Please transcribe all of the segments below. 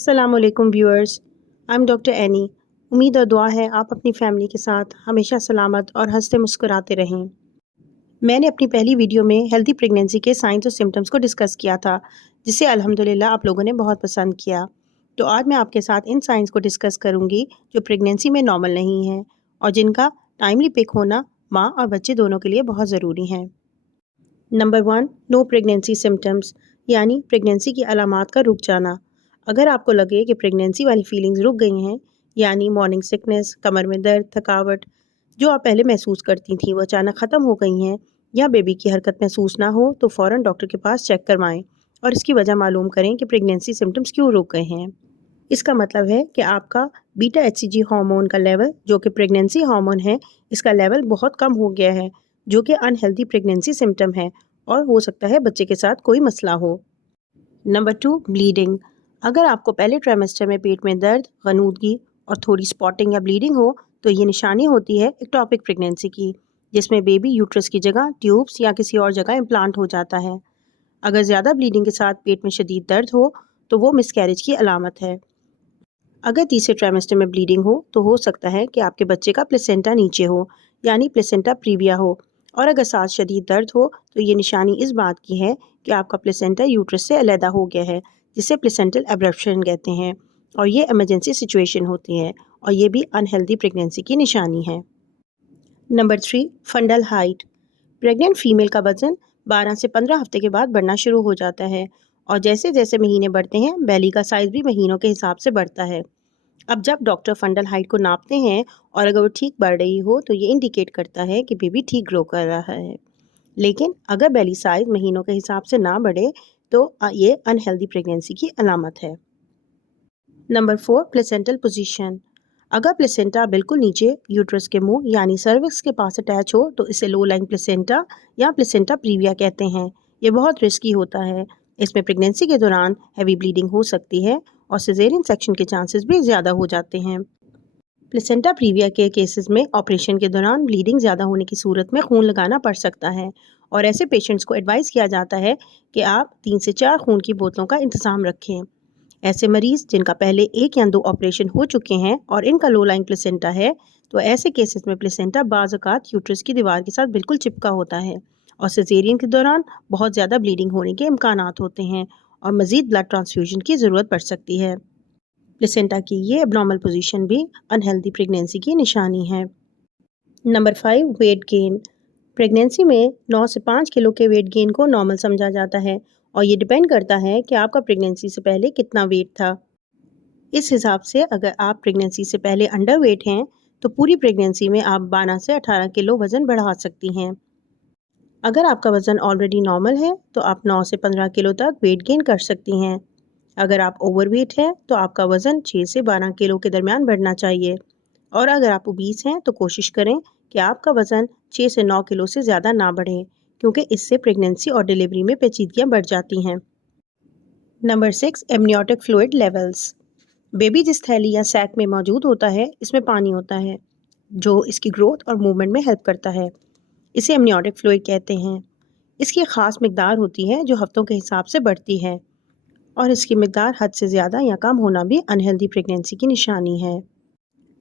अस्सलामुअलैकुम viewers. I am doctor any. उम्मीद और दुआ है आप अपनी फैमिली के साथ हमेशा सलामत और हंसते मुस्कुराते रहें। मैंने अपनी पहली वीडियो में हेल्दी प्रेगनेंसी के साइंस और सिम्टम्स को डिस्कस किया था, जिसे अल्हम्दुलिल्लाह आप लोगों ने बहुत पसंद किया। तो आज मैं आपके साथ इन साइंस को डिस्कस करूंगी जो प्रेगनेंसी में नॉर्मल नहीं है और जिनका टाइमली पिक होना माँ और बच्चे दोनों के लिए बहुत ज़रूरी है। नंबर 1, नो प्रेगनेंसी सिम्टम्स, यानी प्रेगनेंसी की अलामात का रुक जाना। अगर आपको लगे कि प्रेगनेंसी वाली फीलिंग्स रुक गई हैं, यानी मॉर्निंग सिकनेस, कमर में दर्द, थकावट जो आप पहले महसूस करती थी वो अचानक ख़त्म हो गई हैं, या बेबी की हरकत महसूस ना हो, तो फ़ौरन डॉक्टर के पास चेक करवाएं और इसकी वजह मालूम करें कि प्रेगनेंसी सिम्टम्स क्यों रुक गए हैं। इसका मतलब है कि आपका बीटा एचसीजी हार्मोन का लेवल, जो कि प्रेगनेंसी हार्मोन है, इसका लेवल बहुत कम हो गया है, जो कि अनहेल्दी प्रेगनेंसी सिम्टम है और हो सकता है बच्चे के साथ कोई मसला हो। Number 2, bleeding. अगर आपको पहले ट्राइमेस्टर में पेट में दर्द, गनूदगी और थोड़ी स्पॉटिंग या ब्लीडिंग हो, तो ये निशानी होती है एक्टोपिक प्रेगनेंसी की, जिसमें बेबी यूट्रस की जगह ट्यूब्स या किसी और जगह इम्प्लांट हो जाता है। अगर ज़्यादा ब्लीडिंग के साथ पेट में शदीद दर्द हो, तो वो मिसकैरेज की अलामत है। अगर तीसरे ट्राइमेस्टर में ब्लीडिंग हो सकता है कि आपके बच्चे का प्लेसेंटा नीचे हो, यानी प्लेसेंटा प्रीविया हो। और अगर साथ शदीद दर्द हो, तो ये निशानी इस बात की है कि आपका प्लेसेंटा यूट्रस से अलहदा हो गया है, जिसे प्लेसेंटल एब्रप्शन कहते हैं। और ये इमरजेंसी सिचुएशन होती है और ये भी अनहेल्दी प्रेगनेंसी की निशानी है। Number 3, fundal height. Pregnant female का वजन 12 से 15 हफ्ते के बाद बढ़ना शुरू हो जाता है और जैसे जैसे महीने बढ़ते हैं बेली का साइज़ भी महीनों के हिसाब से बढ़ता है। अब जब डॉक्टर फंडल हाइट को नापते हैं और अगर वो ठीक बढ़ रही हो, तो ये इंडिकेट करता है कि बेबी ठीक ग्रो कर रहा है। लेकिन अगर बेली साइज महीनों के हिसाब से ना बढ़े, तो ये अनहेल्दी प्रेगनेंसी की अलामत है। Number 4, placental position. अगर प्लेसेंटा बिल्कुल नीचे यूट्रस के मुंह यानी सर्विक्स के पास अटैच हो, तो इसे लो लाइन प्लेसेंटा या प्लेसेंटा प्रीविया कहते हैं। ये बहुत रिस्की होता है। इसमें प्रेगनेंसी के दौरान हैवी ब्लीडिंग हो सकती है और सिजेरियन सेक्शन के चांसेस भी ज़्यादा हो जाते हैं। प्लेसेंटा प्रीविया के केसेस में ऑपरेशन के दौरान ब्लीडिंग ज़्यादा होने की सूरत में खून लगाना पड़ सकता है और ऐसे पेशेंट्स को एडवाइस किया जाता है कि आप 3 से 4 खून की बोतलों का इंतज़ाम रखें। ऐसे मरीज़ जिनका पहले 1 या 2 ऑपरेशन हो चुके हैं और इनका लो लाइन प्लेसेंटा है, तो ऐसे केसेस में प्लेसेंटा बाज़ औक़ात यूट्रस की दीवार के साथ बिल्कुल चिपका होता है और सिज़ेरियन के दौरान बहुत ज़्यादा ब्लीडिंग होने के इम्कानात होते हैं और मज़ीद ब्लड ट्रांसफ्यूजन की ज़रूरत पड़ सकती है। प्लेसेंटा की ये एबनॉर्मल पोजीशन भी अनहेल्दी प्रेगनेंसी की निशानी है। Number 5, weight gain. प्रेगनेंसी में 9 से 5 किलो के वेट गेन को नॉर्मल समझा जाता है और ये डिपेंड करता है कि आपका प्रेगनेंसी से पहले कितना वेट था। इस हिसाब से अगर आप प्रेगनेंसी से पहले अंडर वेट हैं, तो पूरी प्रेगनेंसी में आप 12 से 18 किलो वज़न बढ़ा सकती हैं। अगर आपका वज़न ऑलरेडी नॉर्मल है, तो आप 9 से 15 किलो तक वेट गेन कर सकती हैं। अगर आप ओवरवेट हैं, तो आपका वज़न 6 से 12 किलो के दरमियान बढ़ना चाहिए और अगर आप ओबीस हैं, तो कोशिश करें कि आपका वज़न 6 से 9 किलो से ज़्यादा ना बढ़े, क्योंकि इससे प्रेगनेंसी और डिलीवरी में पेचीदगियाँ बढ़ जाती हैं। Number 6, amniotic fluid levels. Baby जिस थैली या सैक में मौजूद होता है, इसमें पानी होता है, जो इसकी ग्रोथ और मूवमेंट में हेल्प करता है। इसे एमनियोटिक फ्लूइड कहते हैं। इसकी ख़ास मिकदार होती है जो हफ्तों के हिसाब से बढ़ती है और इसकी मिकदार हद से ज़्यादा या कम होना भी अनहेल्दी प्रेगनेंसी की निशानी है।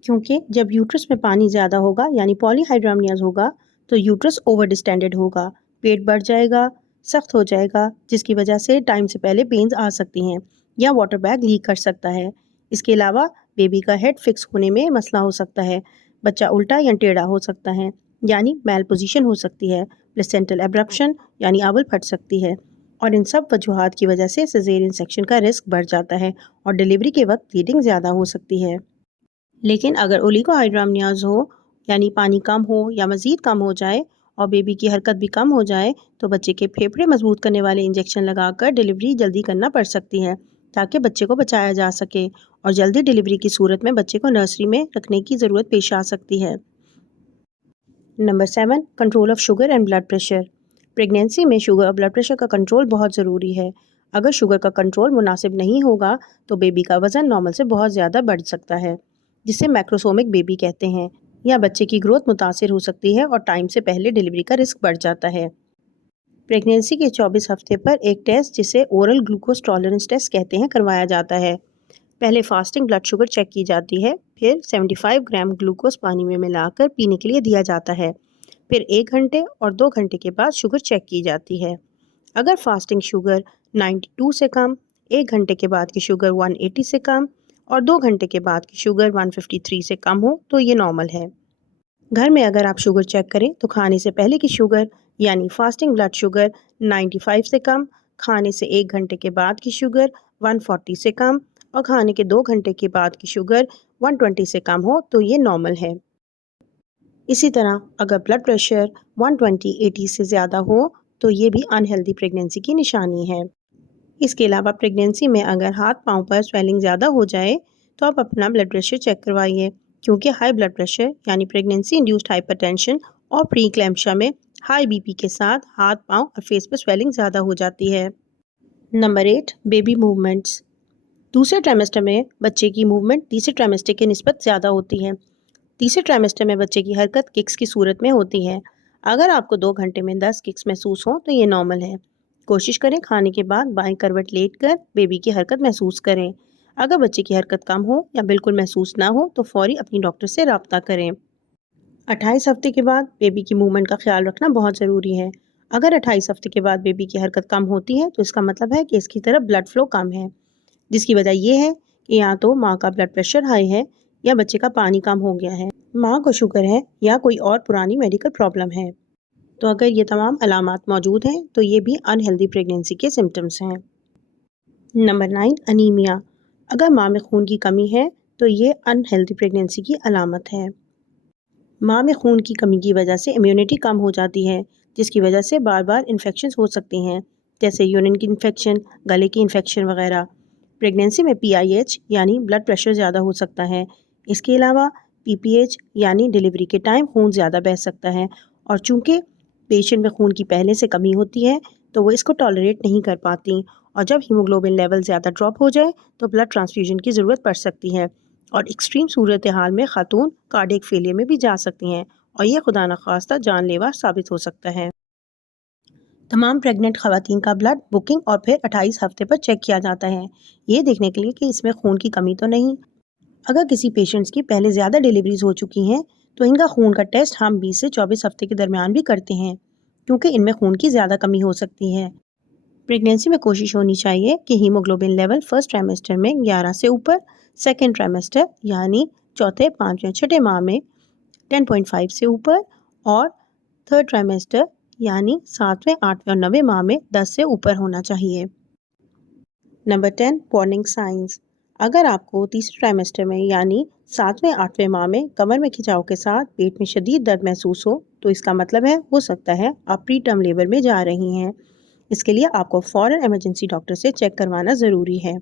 क्योंकि जब यूट्रस में पानी ज़्यादा होगा यानी पॉलीहाइड्रामियाज होगा, तो यूट्रस ओवर डिस्टेंडेड होगा, पेट बढ़ जाएगा, सख्त हो जाएगा, जिसकी वजह से टाइम से पहले पेन्स आ सकती हैं या वाटर बैग लीक कर सकता है। इसके अलावा बेबी का हेड फिक्स होने में मसला हो सकता है, बच्चा उल्टा या टेढ़ा हो सकता है, यानी मैल पोजीशन हो सकती है, प्लेसेंटल एब्रप्शन यानी आवल फट सकती है और इन सब वजूहात की वजह से सिजेरियन सेक्शन का रिस्क बढ़ जाता है और डिलीवरी के वक्त ब्लीडिंग ज़्यादा हो सकती है। लेकिन अगर ओलिगोहाइड्रामियाज हो, यानी पानी कम हो या मज़ीद कम हो जाए और बेबी की हरकत भी कम हो जाए, तो बच्चे के फेफड़े मजबूत करने वाले इंजेक्शन लगाकर डिलीवरी जल्दी करना पड़ सकती है, ताकि बच्चे को बचाया जा सके और जल्दी डिलीवरी की सूरत में बच्चे को नर्सरी में रखने की ज़रूरत पेश आ सकती है। Number 7, control of sugar and blood pressure. Pregnancy में शुगर और ब्लड प्रेशर का कंट्रोल बहुत ज़रूरी है। अगर शुगर का कंट्रोल मुनासिब नहीं होगा, तो बेबी का वज़न नॉर्मल से बहुत ज़्यादा बढ़ सकता है, जिसे मैक्रोसोमिक बेबी कहते हैं, या बच्चे की ग्रोथ मुतासिर हो सकती है और टाइम से पहले डिलीवरी का रिस्क बढ़ जाता है। प्रेगनेंसी के 24 हफ्ते पर एक टेस्ट, जिसे ओरल ग्लूकोज टॉलरेंस टेस्ट कहते हैं, करवाया जाता है। पहले फास्टिंग ब्लड शुगर चेक की जाती है, फिर 75 ग्राम ग्लूकोज पानी में मिलाकर पीने के लिए दिया जाता है। फिर 1 घंटे और 2 घंटे के बाद शुगर चेक की जाती है। अगर फास्टिंग शुगर 92 से कम, 1 घंटे के बाद की शुगर 180 से कम और 2 घंटे के बाद की शुगर 153 से कम हो तो ये नॉर्मल है। घर में अगर आप शुगर चेक करें तो खाने से पहले की शुगर यानी फास्टिंग ब्लड शुगर 95 से कम, खाने से 1 घंटे के बाद की शुगर 140 से कम और खाने के 2 घंटे के बाद की शुगर 120 से कम हो तो ये नॉर्मल है। इसी तरह अगर ब्लड प्रेशर 120/80 से ज़्यादा हो तो ये भी अनहेल्दी प्रेगनेंसी की निशानी है। इसके अलावा प्रेगनेंसी में अगर हाथ पांव पर स्वेलिंग ज़्यादा हो जाए तो आप अपना ब्लड प्रेशर चेक करवाइए, क्योंकि हाई ब्लड प्रेशर यानी प्रेगनेंसी इंड्यूस्ड हाइपरटेंशन और प्री क्लैम्पशिया में हाई बीपी के साथ हाथ पांव और फेस पर स्वेलिंग ज़्यादा हो जाती है। Number 8, baby movements. दूसरे ट्राइमेस्टर में बच्चे की मूवमेंट तीसरे ट्राइमेस्टर के निस्बत ज़्यादा होती है। तीसरे ट्राइमेस्टर में बच्चे की हरकत किक्स की सूरत में होती है। अगर आपको 2 घंटे में 10 किक्स महसूस हो तो ये नॉर्मल है। कोशिश करें खाने के बाद बाएं करवट लेटकर बेबी की हरकत महसूस करें। अगर बच्चे की हरकत कम हो या बिल्कुल महसूस ना हो तो फौरी अपनी डॉक्टर से रब्ता करें। 28 हफ्ते के बाद बेबी की मूवमेंट का ख्याल रखना बहुत ज़रूरी है। अगर 28 हफ्ते के बाद बेबी की हरकत कम होती है तो इसका मतलब है कि इसकी तरफ ब्लड फ्लो कम है, जिसकी वजह यह है कि या तो माँ का ब्लड प्रेशर हाई है या बच्चे का पानी कम हो गया है, माँ को शुगर है या कोई और पुरानी मेडिकल प्रॉब्लम है। तो अगर ये तमाम अलामात मौजूद हैं तो ये भी अनहेल्दी प्रेगनेंसी के सिम्टम्स हैं। Number 9, anaemia. अगर माँ में खून की कमी है तो ये अनहेल्दी प्रेगनेंसी की अलामत है। माँ में खून की कमी की वजह से इम्यूनिटी कम हो जाती है, जिसकी वजह से बार बार इन्फेक्शन हो सकती हैं, जैसे यूरिन की इन्फेक्शन, गले की इन्फेक्शन वगैरह। प्रेगनेंसी में PIH यानी ब्लड प्रेशर ज़्यादा हो सकता है। इसके अलावा PPH यानी डिलीवरी के टाइम खून ज़्यादा बह सकता है, और चूँकि पेशेंट में खून की पहले से कमी होती है तो वो इसको टॉलरेट नहीं कर पाती, और जब हीमोग्लोबिन लेवल ज़्यादा ड्रॉप हो जाए तो ब्लड ट्रांसफ्यूजन की ज़रूरत पड़ सकती है, और एक्सट्रीम सूरत हाल में खातून कार्डियक फेलियर में भी जा सकती हैं, और ये खुदा न खास्ता जानलेवा साबित हो सकता है। तमाम प्रेग्नेंट खवातीन का ब्लड बुकिंग और फिर 28 हफ्ते पर चेक किया जाता है, ये देखने के लिए कि इसमें खून की कमी तो नहीं। अगर किसी पेशेंट्स की पहले ज़्यादा डिलीवरीज हो चुकी हैं तो इनका खून का टेस्ट हम 20 से 24 हफ्ते के दरमियान भी करते हैं, क्योंकि इनमें खून की ज़्यादा कमी हो सकती है। प्रेगनेंसी में कोशिश होनी चाहिए कि हीमोग्लोबिन लेवल फर्स्ट ट्राइमेस्टर में 11 से ऊपर, सेकेंड ट्राइमेस्टर यानी चौथे, पाँचवें, छठे माह में 10.5 से ऊपर, और थर्ड ट्राइमेस्टर यानी 7वें, 8वें और 9वें माह में 10 से ऊपर होना चाहिए। Number 10, warning science. अगर आपको तीसरे ट्राइमेस्टर में यानी 7वें, 8वें माह में कमर में खिंचाव के साथ पेट में शदीद दर्द महसूस हो तो इसका मतलब हो सकता है आप प्री टर्म लेबर में जा रही हैं। इसके लिए आपको फ़ौरन इमरजेंसी डॉक्टर से चेक करवाना ज़रूरी है।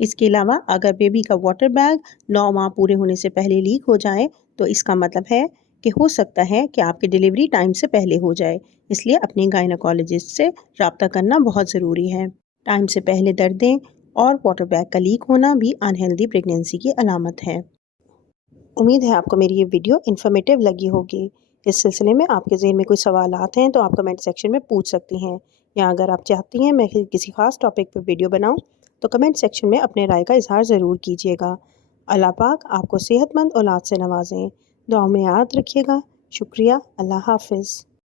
इसके अलावा अगर बेबी का वाटर बैग 9 माह पूरे होने से पहले लीक हो जाए तो इसका मतलब है कि हो सकता है कि आपकी डिलीवरी टाइम से पहले हो जाए, इसलिए अपने गायनेकोलॉजिस्ट से रब्ता करना बहुत ज़रूरी है। टाइम से पहले दर्दें और वाटर बैग का लीक होना भी अनहेल्दी प्रेगनेंसी की अलामत है। उम्मीद है आपको मेरी ये वीडियो इन्फॉर्मेटिव लगी होगी। इस सिलसिले में आपके ज़हन में कोई सवालात हैं तो आप कमेंट सेक्शन में पूछ सकती हैं, या अगर आप चाहती हैं मैं किसी ख़ास टॉपिक पर वीडियो बनाऊं तो कमेंट सेक्शन में अपने राय का इजहार ज़रूर कीजिएगा। अल्लाह पाक आपको सेहतमंद औलाद से नवाजें। दुआ में याद रखिएगा। शुक्रिया। अल्लाह हाफ़िज़।